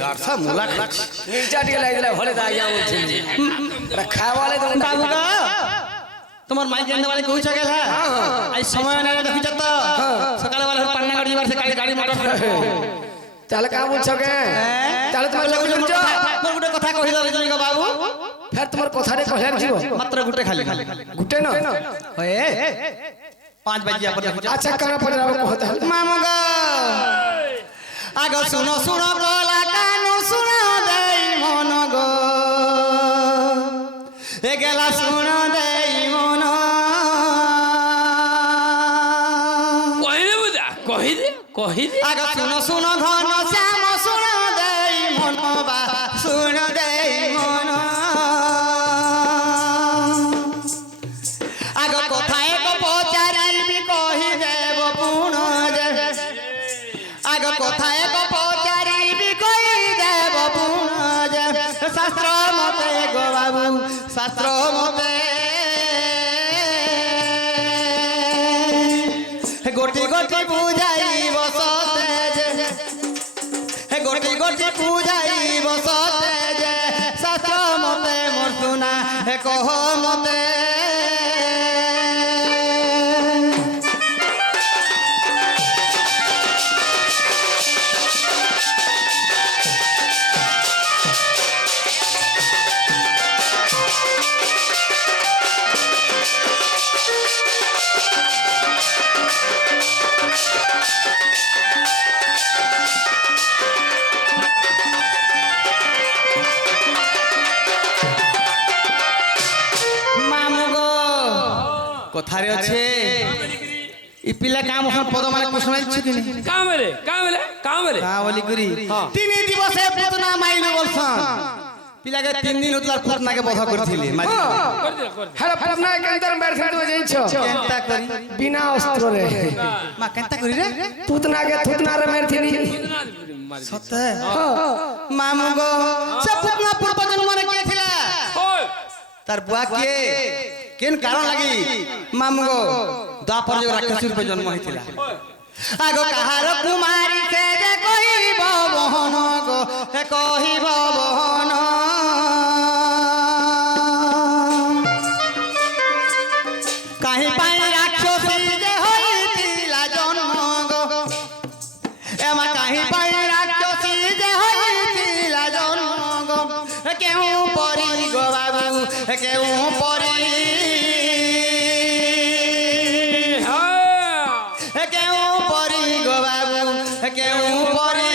गारसा मुला मिर्चा टिके लाग दिला भले दाइया बोलछिन जी रखा वाले तो बाबू का তোমার মাইক জানতে वाले কইছ গেল আই সময় না দেখিছ তো সকালে वाला পান্না গাড়ি যাবার সে গাড়ি মোটর चल का बोलछो के चल तुम लोग बोलछो मोर गुटे কথা কहि দলে জনি বাবু फिर तुम्हार কথা रे कहले जीव मात्र गुटे खाली गुटे न ओए 5 बजे पर देख अच्छा करा पड़ रहा कहता मामू गो आगो सुनो सुनो गला कानु सुनो देई मन गो ए गेला सुनो देई मन कहि दे आगो सुनो सुनो घन श्याम सुनो देई मन बा सुनो देई मन आगो কথায় কো পচারিবি কহি দেব পুণ যে आगो কথায় কো পচারিবি কহি দেব পুণ যে শাস্ত্র মতে গো বাবু শাস্ত্র মতে गोटी गोटी पूजाई बसते जे गोटी गोटी पूजाई बसते जे शास्त्र मते मोर सुना कह मते कथारे अच्छे ई पिला काम हम पद माने कुसुम इच्छे दिने काम रे का बोली गुरी 3 दिवसे पुतना माइलो बोलसन पिला के 3 दिन उतला पुतना के बध करथिले मारी कर दे हेलो पुतना के अंदर बैठ के जाइछो केनता करी बिना अस्त्र रे मा केनता करी रे पुतना के थुतना रे मारथिनी सते मामू गो सब पुतना पूर्व जन्म रे के थिला ओए तार बुआ के केन कारण लगी मामू गो द्वापर जो राक्षस रूप जन्म होइतिला आगो कहार कुमारी से जे कहिब बहन गो हे कहिब बहन काहे पाई राक्षसी जे होइतिला जन्म गो एमा काहे पाई राक्षसी जे होइतिला जन्म गो केहू परी गो बाबू केहू परी क्यों परी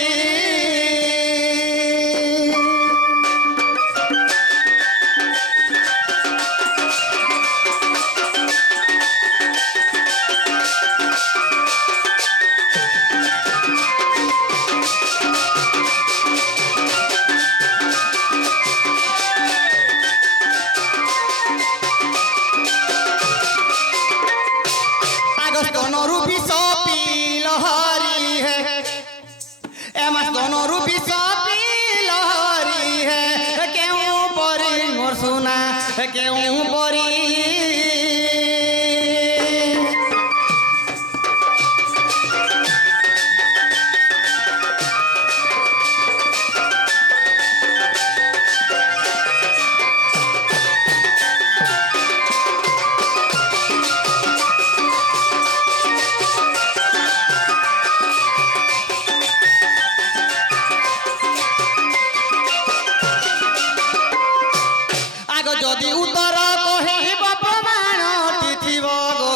যদি উত্তর কহিব প্রমাণ তিথিব গো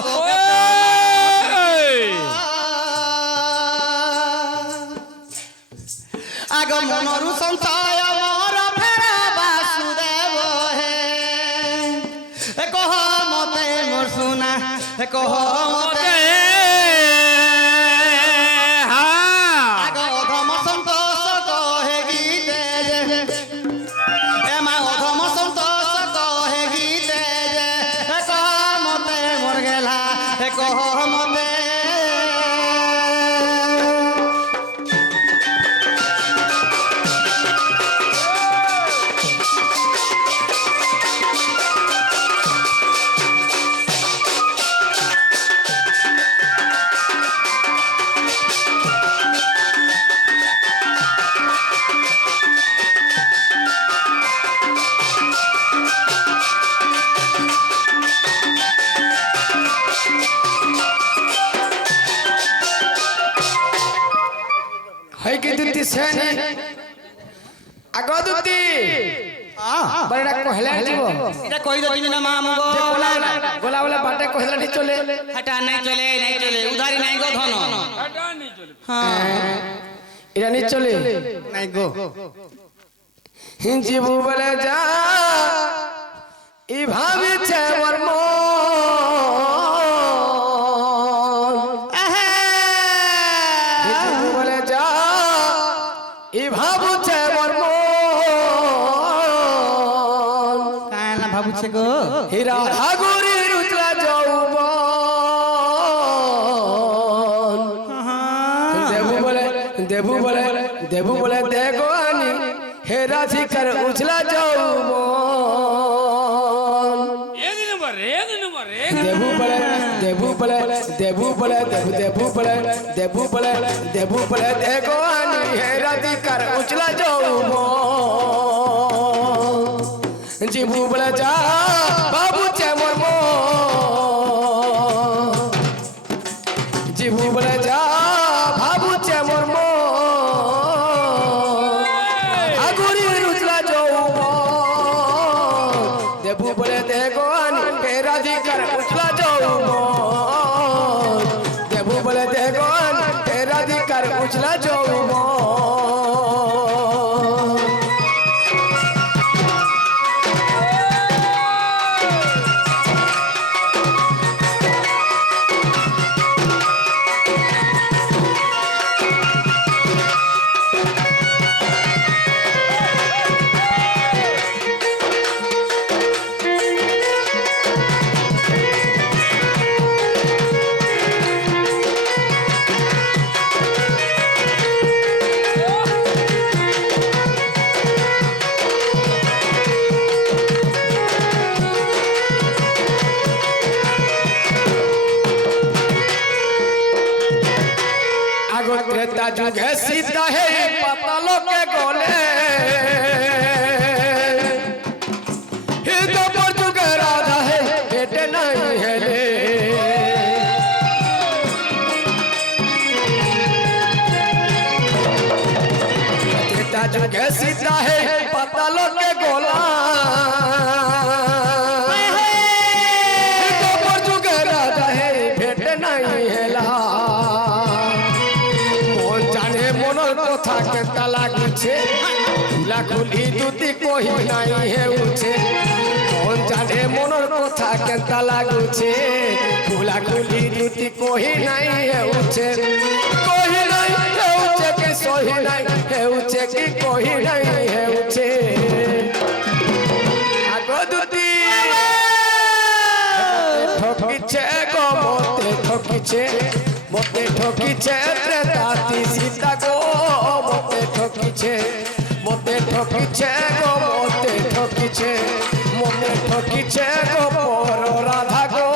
আগ মনরু সংশয় মর ফেরা বাসুদেব হে কহ মতে মোর সুনা কহ মতে আগ অধম সন্তোষ কহে গীতে এমা অধম সন্তোষ কহে গীতে কহ মতে মোর গেলা কহ মতে হয় কি দুটি সেনি আগ দুটি বড়টা কহলে দিব এটা কই দিবি না মা আমগো গোলা গোলা বাটে কহলে নি চলে হাটা নাই চলে উধারি নাই গো ধন এটা নেই চলে হ্যাঁ এটা নি চলে নাই গো জীবু বলে যা ই ভাবিছে মোর মন জীবু বলে যা ই ভাবুছে মোর মন কায় না ভাবুছে গো হীরা হাগুরির উতলা যৌবন দেবু বলে দেখো আনি হে রাধিকার উছলা যৌবন দেবু বলে দেখো আনি হে রাধিকার উছলা যৌবন জীবু বলে যা বাবু চেমর মন জীবু বলে যা বাবু চেমর মন দেবু বলে দেখো আনি হে রাধিকার উছলা যৌবন দেবু বলে দেখো আনি হে রাধিকার উছলা যৌবন त्रेता जुगे सीता है पतालो के गोले हे तो पर जुगे राधा है बेटे नहीं है ले त्रेता जुगे सीता है पतालो के गोला हे तो पर जुगे राधा है बेटे नहीं है ला কথা কেতা লাগিছে লাখুলি দুটি কহি নাই হেউছে মন জানে মনর কথা কেতা লাগুছে লাখুলি দুটি কহি নাই হেউছে কহি নাই হেউছে কি সহি নাই হেউছে কি কহি নাই হেউছে আগ দুটি ঠকিছে গো মতে ঠকিছে ত্রেতাতি সীতা গো মতে ঠকিছে গো মতে ঠকিছে গো পর রাধা গো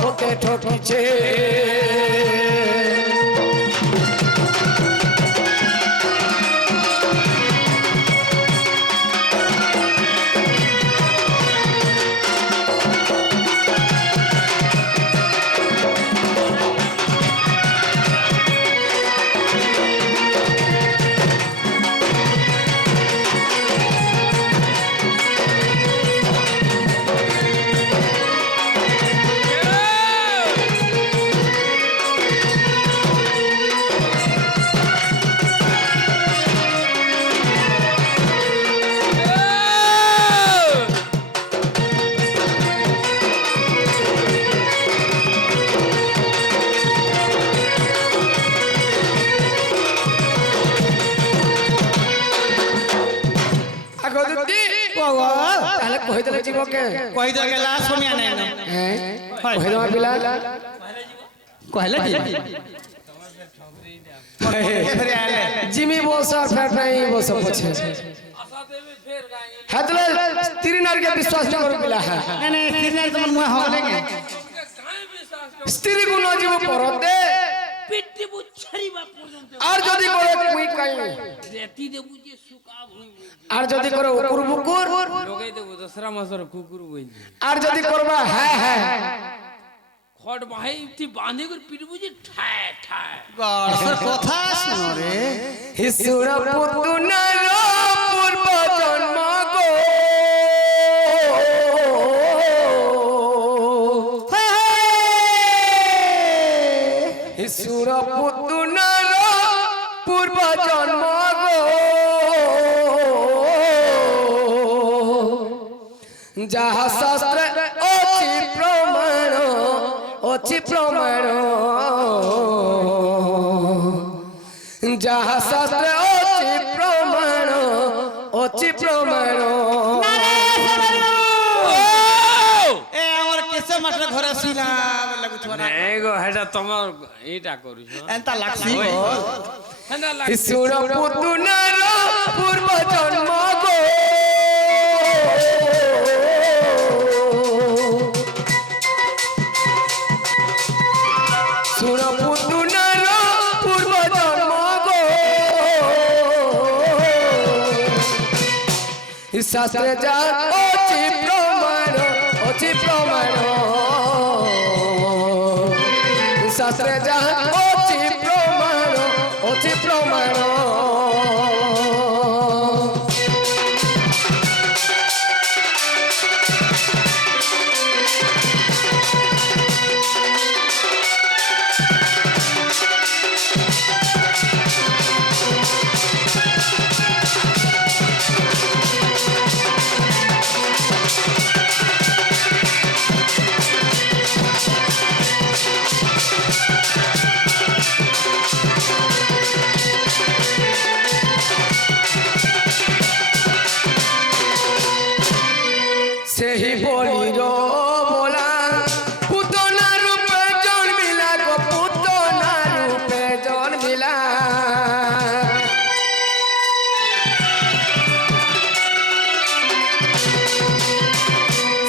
মতে ঠকিছে তাহলে কই দিলে জীবকে কই দে গেলা শুনিয়া নাই না হ্যাঁ কই দেবা পিলা কইলা কি ফেরে আলে জিমি বসা ফের নাই বসা পছে হাতলে স্ত্রী নারী के विश्वास न करो पिला है नहीं स्त्री नारी तुम मुंह हो लेंगे स्त्री को न जीव परते পিটি বুছারি বা পর্যন্ত আর যদি করে কুই কাই রেতি দেবু যে সুকা ভই আর যদি করে উকুর বুকুর লোগাই দেবু দসরা মাসর কুকুর বই আর যদি করবা হ্যাঁ হ্যাঁ খড় বাহাই তুই বাঁধে করে পিট বুঝি ঠায় ঠায় গড়সর কথা শুনো রে হিসুর পুতুনার পূর্ব জন্ম গো হিসুর পুতুনার পূর্ব জন্ম গো যাহা শাস্ত্রে অছি প্রমাণ যাহা শাস্ত্রে অছি প্রমাণ এ আমার কেসে মাস্টার ঘরে ছিলাম লাগুছ না এই গো হেটা তোমার এইটা করিস এন্তা লাগছি ওই। বল হেটা লাগছে সুর পুতুনার পূর্ব জন্ম গো সুর পুতুনার পূর্ব জন্ম গো শাস্ত্রে যা অছি প্রমাণ শাস্ত্রে যা অছি প্রমাণ ସେହି ବଳିର ବୋଲା ପୁତନା ରୂପେ ଜନ୍ମିଲା ଗୋ ପୁତନା ରୂପେ ଜନ୍ମିଲା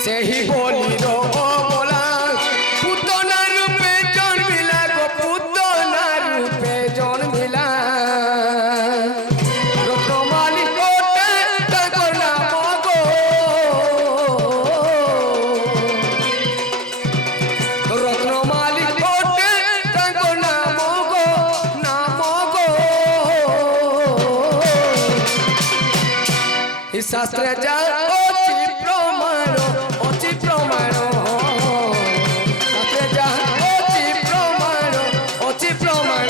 ସେହି ବଳିର ବୋଲା ପୁତନା ରୂପେ ଜନ୍ମିଲା ଗୋ ପୁତନା ରୂପେ ଜନ୍ମିଲା ରତ୍ନମାଳି କୋଟେ ତାଙ୍କର ନାମ ଗো রত্নমালি কোটে তাঙ্ক নাম গো এই শাস্ত্রে যা অছি প্রমাণ শাস্ত্রে যা অছি প্রমাণ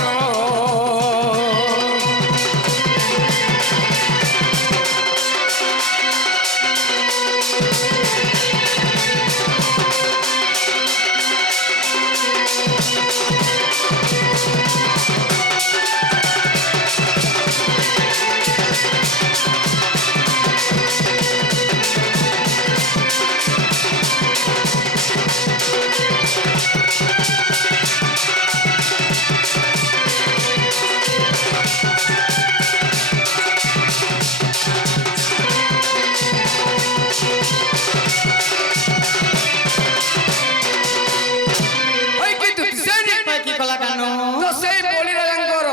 ওই কিন্তু সেনি কি কলা কানো তো সেই বলিরাজঙ্কর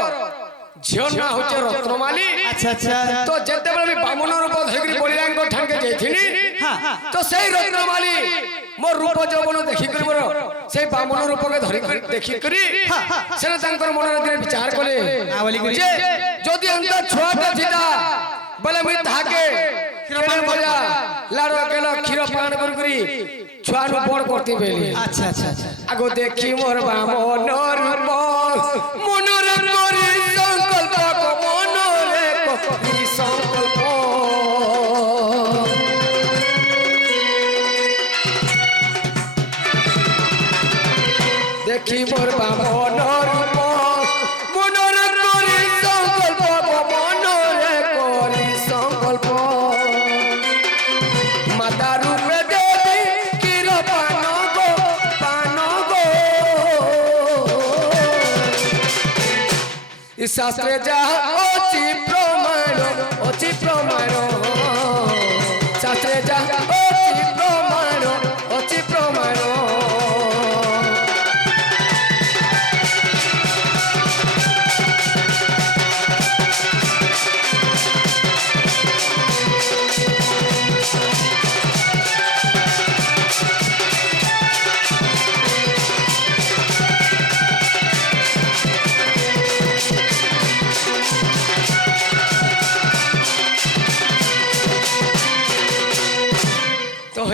ঝিও না হচ্ছে রত্নমালি আচ্ছা আচ্ছা তো যেତେବେଳେ ବି ବାମନ ରୂପ ଧରିକିରି ବଳିରାଙ୍କ ଠାଣକେ ଯାଇଥିଲି ତ ସେଇ ରତ୍ନମାଲି ମୋ ରୂପ ଯୌବନ ଦେଖିକରି ମୋର ସେଇ ବାମନ ରୂପକେ ଧରିକରି ଦେଖିକରି ସେନେ ତାଙ୍କର ମନରେ ଦିନେ ବିଚାର କଲେ ଯେ ଯଦି ଏନ୍ତା ଛୁଆଟା ଥିଲା ବୋଲେ ମୁଇଁ ତାହାକେ କେଡ଼େ ମଜା ଲାଡ଼ କେଲ କ୍ଷୀର ପାନ କରିକରି ଛୁଆନୁ ବଡ଼ করতে বেলি আচ্ছা আচ্ছা আচ্ছা আগো দেখি মোর বামন রূপ মনরে করি সংকল্প মনরে করি সংকল্প দেখি মোর বামন রূপ মনরে করি সংকল্প মনরে করি সংকল্প মাতা রূপে দেবী কির পান গো শাস্ত্রে যাহা অছি প্রমাণ শাস্ত্রে যাহা অছি প্রমাণ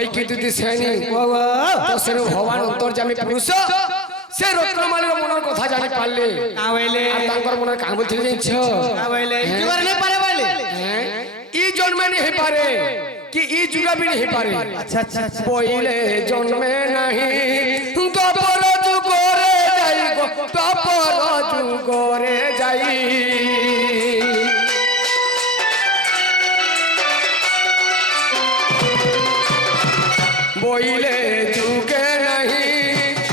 হইকি দুটি শ্রেণী তো সে ভগবান অন্তর্যামী পুরুষ সে রত্নমালীর মনের কথা জানি পারলে আর তাঙ্কর মনের কাম বলছিল জানিছ ই জন্মে নি হেপারে কি ই যুগা বি নি হেপারে পইলে জন্মে নাহি তপর যুগরে যাই গো তপর যুগরে যাই বইলে যুগে নাহি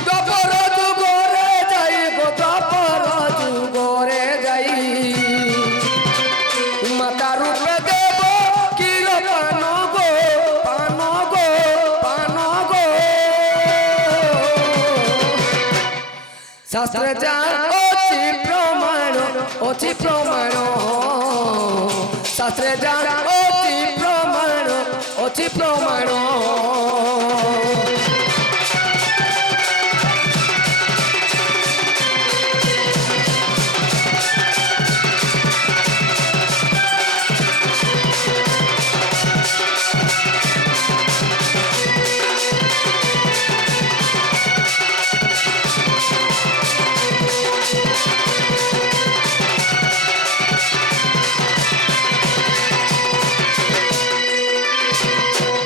তপর যুগরে যাই গো তপর যুগরে যাই মাতা রূপে দেব কির পান গো পান গো পান গো শাস্ত্রে যা অতি প্রমাণ শাস্ত্রে যা অতি প্রমাণ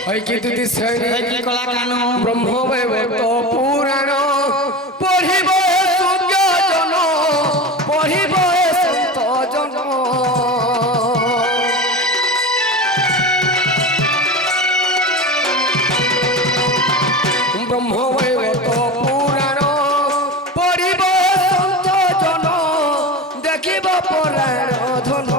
হইকি শ্রেণী ব্রহ্মবৈবর্ত পুরাণ পঢ়িব সূর্য জন পঢ়িব সন্ত জন ব্রহ্মবৈবর্ত পুরাণ পঢ়িব সন্ত জন দেখিব পরাণ ধন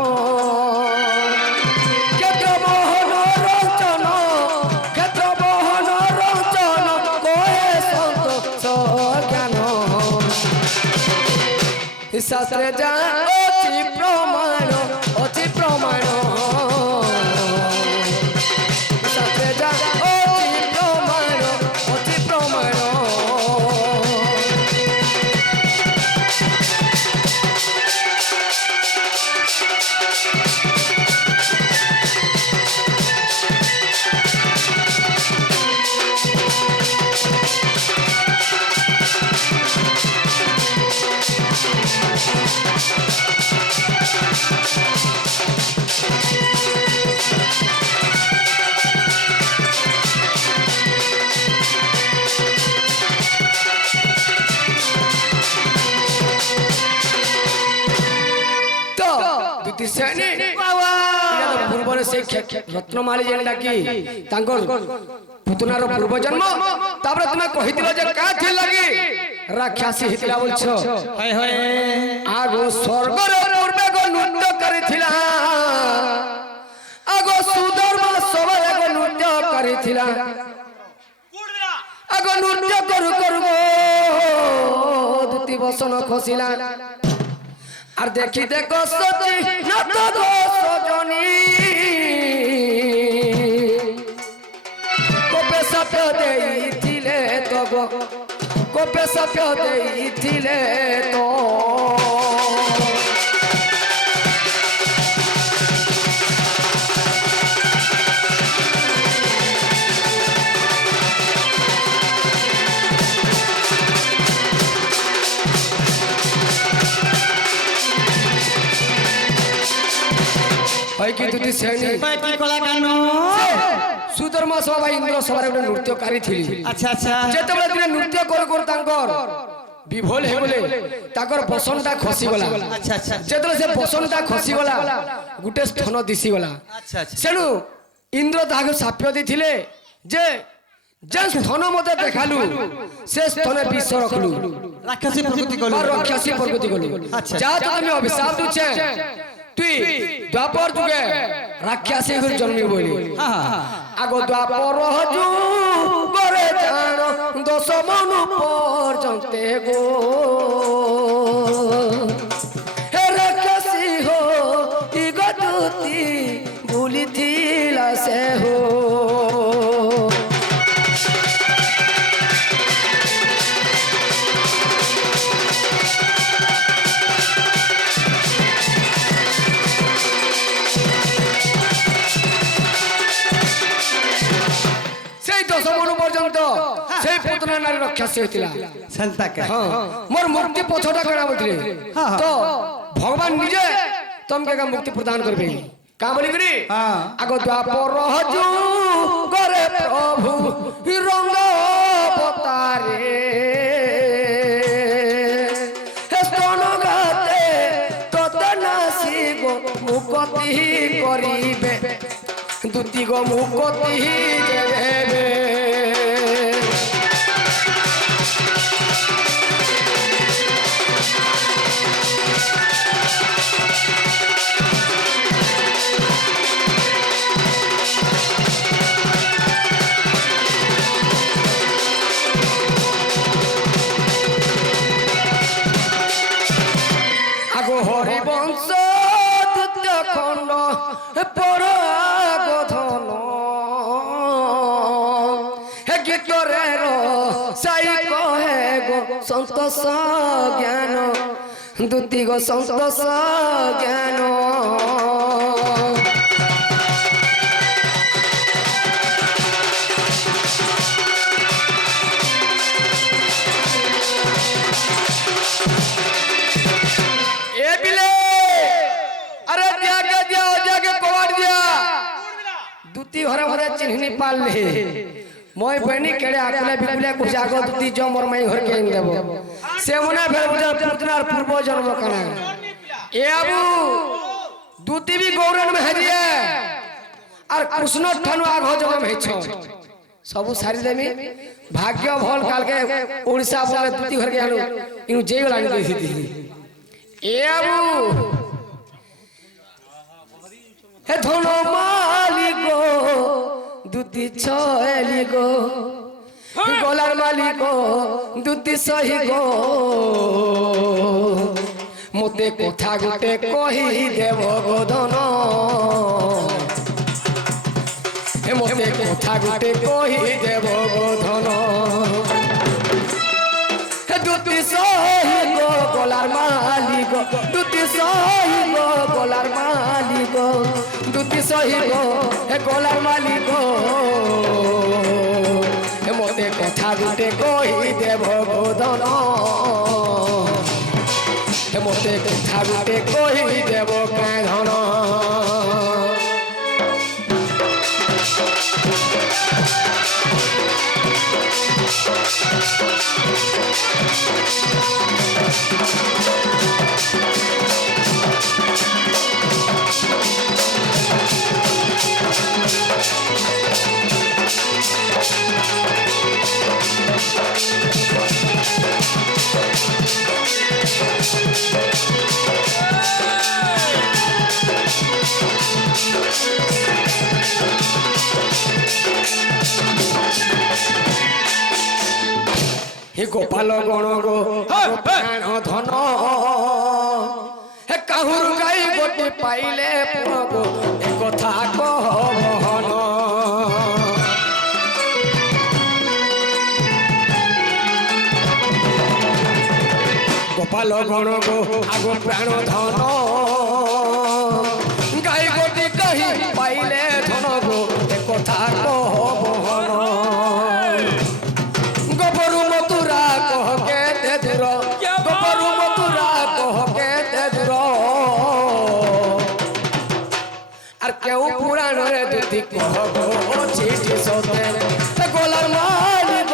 শাস্ত্রে যা অতি প্রমাণ অতি প্রমাণ শাস্ত্রে যা অতি প্রমাণ অতি প্রমাণ ପୂର୍ବରୁ ସେ ରତ୍ନମାଳୀ ଯେନ୍ଟା କି ତାଙ୍କର ପୁତନାର ପୂର୍ବ ଜନ୍ମ ତାପରେ ତୁମେ କହିଥିଲ ଯେ କା ଥିଲା କି ରାକ୍ଷାସୀ ହେଇଥିଲା ବୋଲଛ ଆଗ ସ୍ୱର୍ଗର ପୂର୍ବେ ଏକ ନୃତ୍ୟ କରିଥିଲା ଆଗ ସୁଧର୍ମ ସଭା ଏକ ନୃତ୍ୟ କରିଥିଲା ଆଗ ନୃତ୍ୟ କରୁ କରୁ ଦୁତି ବସନ ଖସିଲା আর দেখি দেখো সতী নাত সজনী কোপে সাপ দেইছিলে তব কোপে সাপ দেইছিলে তো হইকি দুটি শ্রেণী সুধর্মা সভা ইন্দ্র সভার গোটে নৃত্যকারী ଥିଲି যেতবেলে দিনে নৃত্য কରୁ কରୁ ତାଙ୍କର বিভোল হেগলে তাকর বসনটা খসিগলা যেতবেলে সে বসনটা খসিগলা গোটে স্থন দিশিগলা সেণু ইন্দ্র তাহাকে সাপ্য দিছিলে যে যে স্থন মতে দেখালু সে স্থনে বিষ রখলু রাক্ষসী প্রকৃতি গলু যা তুমি অভিশাপ দুছে তুই দ্বাপর যুগে রাক্ষসী হয়ে জন্মি বলি আগ দ্বাপর যুগরে জান দশ মনু পর্যন্তে গো হে রাক্ষসী হো ই গতি ভুলিথিলা সে হো ରାକ୍ଷସ ହେଇଥିଲା ସେନ୍ତା କେ ହଁ ମୋର ମୁକ୍ତି ପଥଟା କାଣା ବୋଲଥିଲେ ହଁ, ହଁ। ତ ଭଗବାନ ନିଜେ ତମକେ ଏକା ମୁକ୍ତି ପ୍ରଦାନ କରିବେ କା ବୋଲି କରି ହଁ। ଆଗ ଦ୍ୱାପର ଯୁଗରେ ପ୍ରଭୁ ରଙ୍ଗ ଅବତାରେ ହେ স্তନ ଗାତେ ତତେ ନାସିବ ମୁକତି କରିବେ ଦୁତି গো মুকতি দেবে আগো হরিবংশ দ্বিতীয় খণ্ড পরাগ ধন হে গীতরে সাই কহে গো সন্তোষ জ্ঞান দুতি গো সন্তোষ জ্ঞান ঘরে ঘরে চিহ্নি পারলে মই বনি কেড়ে আকুলে বিকুলে কুছ আগো দুতি জ মোর মাই ঘর কে দেব সে মনে ফের বুঝা পুতনার পূর্ব জন্ম কানা এ আবু দুতি বি গৌরন মে হাজিয়ে আর কৃষ্ণ ঠানু আগ জন্ম হেছ সবু সারি দেমি ভাগ্য ভল কালকে ওড়িশা বলে দুতি ঘর কে আনু ইনু যেই লাগি কইছিতি এ আবু হে ধন মালিক দুতি ছয়লি গো গলার মালিক দুতি সহি গো মতে কথা গোটে কহি দেব গো ধন হে মতে কথা গোটে কহি দেব গো ধন দুতি সহি গো গলার মালিক দুতি সহি গো গলার মালিক দুতি সহি গো হে গলার মালিক হে মতে কথা গোটে কহি দেব গো ধন হে মতে কথা গোটে কহি দেব কে ধন হে গোপাল গণ গো প্রাণ ধন হে কাহুর গাই গোটি পাইলে প্রভু এ কথা কহ বহন গোপাল গণ গো আগ প্রাণ ধন গাই গোটি কহি পাইলে ধন গো এ কথা কহ বহন গোপরু মতুরা কহ কে দে দূর গোপরু মতুরা কহ কে দে দূর আর কেউ পুরাণ রে দুতি কহ গো চিঠি সতে গোলার মালিক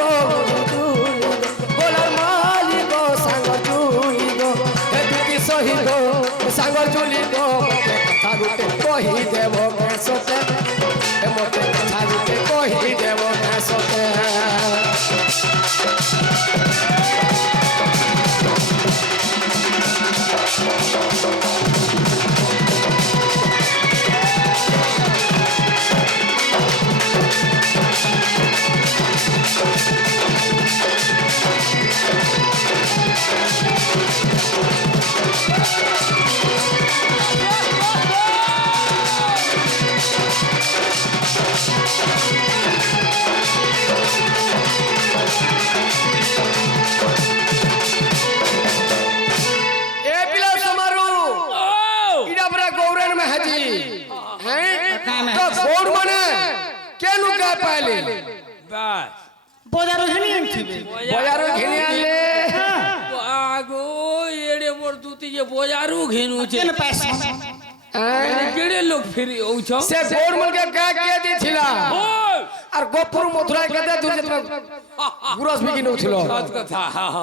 গোলার মালিক সাঙ্গ জুলি গো হে দুতি সহি গো সাঙ্গ জুলি গো কথা গুটে কহি দেব কে সতে হে মতে কথা গুটে কহি দেব কে সতে বজারু ঘিনি আনছিবে বজারু ঘিনি আনলে আগো এড়ে বড় তুতি যে বজারু ঘিনুছে কেন পয়সা কেড়ে লোক ফেরি ওছ সে গৌরমলকে কে দিয়েছিলা ওই আর গোপুর মথুরায় কেতে দূর যেত গুরস বিকি নউছিল সত কথা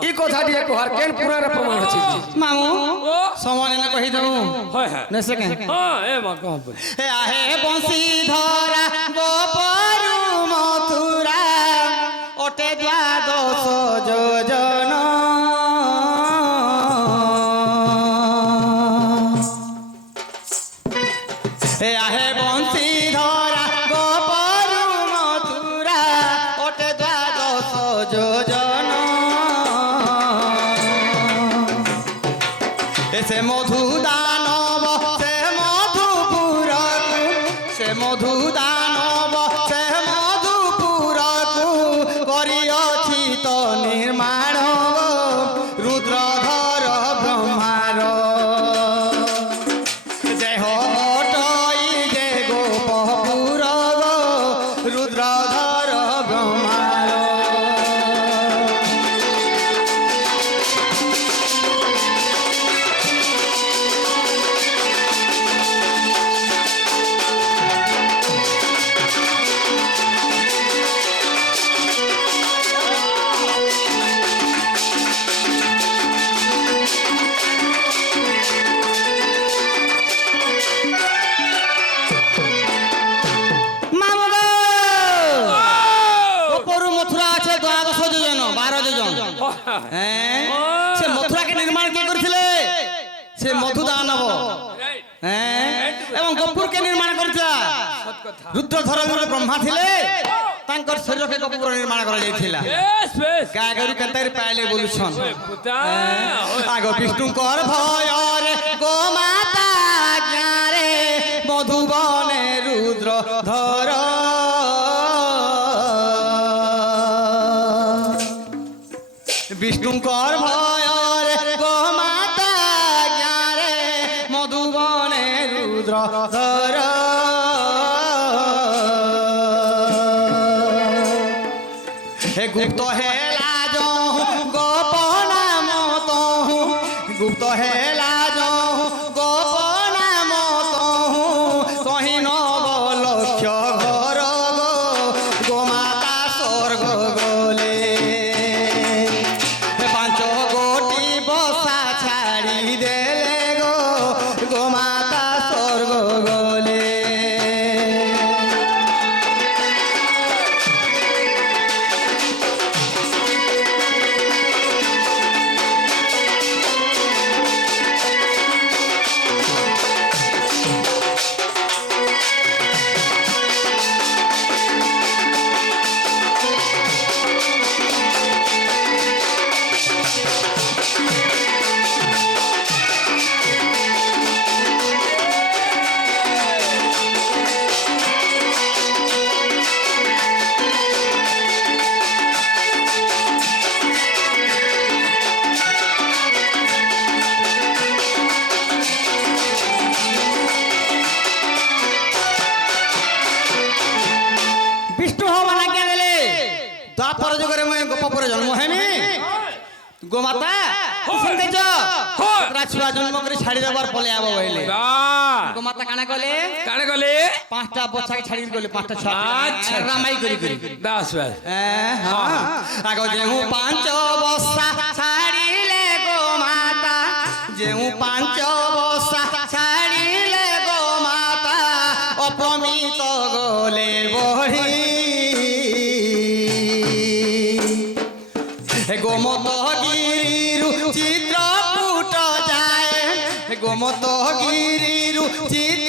ই কথা দিয়ে কোহার কেন পুরারে প্রমাণ আছে মামু ও সমান না কহি দউ হয় হয় নেসে কে হ্যাঁ এ মা কহ হে আহে বংশী ধরা গোপরু মথুরা ওটে দ্বাদশ যোজন হে আহে বংশী ধরা গোপরু মথুরা ওটে দ্বাদশ যোজন সে মধু দানব সে মধুপুরকু সে মধু দানব সে মধুপুরকু করিଅছি তো নির্মাণ রুদ্রধর ব্রহ্মার দেহ অটই যে গোপপুর রুদ্রধর ব্রহ্মার গোপরু মথুরা আছে দ্বাদশ যোজন 12 যোজন হ্যাঁ সে মথুরাকে নির্মাণ কে করেছিলে সে মধু দানব হ্যাঁ এবং গোপুরকে নির্মাণ করেছিল রুদ্রধর ব্রহ্মা ଥିଲେ ତାଙ୍କର ଶରୀରକେ ଗୋପୁର ନିର୍ମାଣ କରାଯାଇଥିଲା বেশ বেশ ଗାଈ ଗୋରୁ କେନ୍ତାରେ ପାଇଲେ ବୋଲୁଛନ୍ পুতা ଆଗ ବିଷ୍ଣୁଙ୍କର ଭୟରେ ଗୋମାତା ଜ୍ଞାରେ ମଧୁବନେ ରୁଦ୍ର ଧର বিষ্ণুଙ୍କର ভୟରେ গোমাতা জ্ঞারে মধুবনে রুদ্র ধর হে গুপ্ত হেলা যহু গোপনা মতহু গুপ্ত হেলা যহু গোপনা মতহু কহি নব লক্ষ্য ঘর গোমাতা স্বর্গ গলে পাঁচ গোটি বসা ছাড়ি দেলে গো গোমাতা স্বর্গ গলে বিষ্ণু হওয়া কে দেলে দ্বাপর যুগরে মই গোপপুরে জন্ম হেমি গোমাতা শুনতেছ তোরা ছুয়া জন্ম করে ছাড়ি দেবার পলে আব বইলে গোমাতা কানা কলে কানে গলে 5টা বছাকে ছাড়ি গলে 5টা ছুয়া আচ্ছা। রামাই করি করি দাস বেশ হ্যাঁ আগ যেহু 5 বর্ষা ছাড়িলে গোমাতা যেহু 5 বর্ষা ছাড়িলে গোমাতা অপ্রমিত গলে বহি গোমত গিরিরু চিত্রকূট যায় গোমত গিরিরু চিত্র